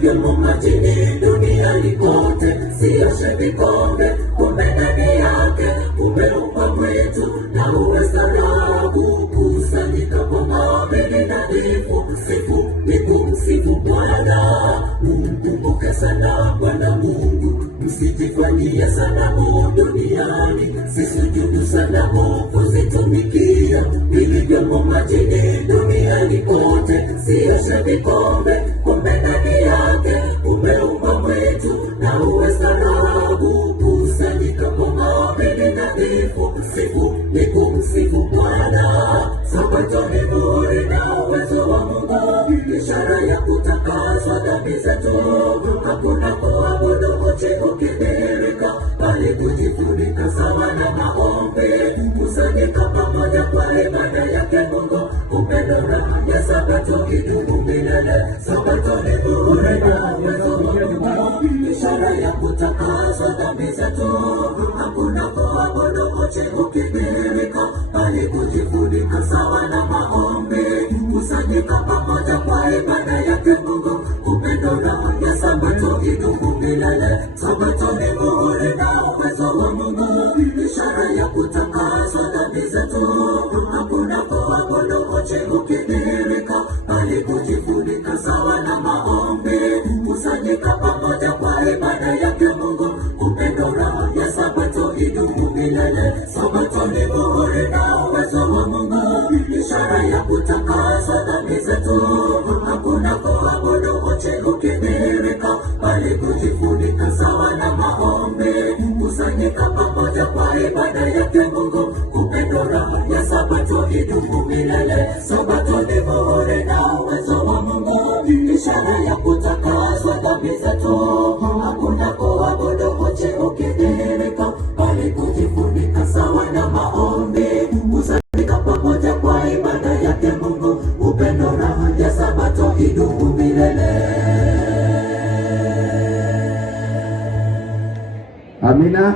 vilivyomo majini duniani kote. Sioshe vikombe, kumbe ndani yake umeumba mwetu na uwe staarabu. Kusanyika kwa maombi ni nadhifu, sifu ni kumsifu Bwana. Mkumbuke sana Bwana Mungu, msijifanyie sanamu duniani. Sisujudu sanamu kuzitumikia, vilivyomo majini duniani kote. Sioshe vikombe, kumbe ndani yake umeumba mwetu na uwe staarabu. Kusanyika kwa maombi ni nadhifu, sifu ni kumsifu Bwana. Sabato ni bure na uwezo wa Mungu, ishara ya kutakaswa dhambi zetu. Hakuna kuabudu uchi ukidhihirika, bali kujifunika sawa na maombi. Kusanyika pamoja kwa ibada yake Mungu, upendo raha ya Sabato idumu milele. Sabato ni bure na uwezo wa Mungu, ishara ya kutakaswa dhambi zetu. Hakuna kuabudu uchi ukidhihirika, bali kujifunika sawa na maombi. Kusanyika pamoja kwa ibada yake Mungu, upendo raha ya Sabato idumu milele. Sabato ni bure na uwezo wa Mungu, ishara ya kutakaswa dhambi zetu. Hakuna kuabudu uchi ukidhihirika, bali kujifunika sawa na maombi. Kusanyika pamoja kwa ibada yake Mungu, upendo raha ya Sabato idumu milele. Sabato ni bure na uwezo wa Mungu, ishara ya kutakaswa dhambi zetu. Hakuna kuabudu uchi ukidhihirika, bali kujifunika sawa na maombi. Kusanyika pamoja kwa ibada yake Mungu, upendo raha ya Sabato idumu milele. Sabato ni bure na uwezo wa Mungu, ishara ya kutakaswa dhambi zetu. Hakuna kuabudu uchi ukidhihirika, bali kujifunika sawa na maombi. Kusanyika pamoja kwa ibada yake Mungu, upendo raha ya Sabato idumu milele. Amina.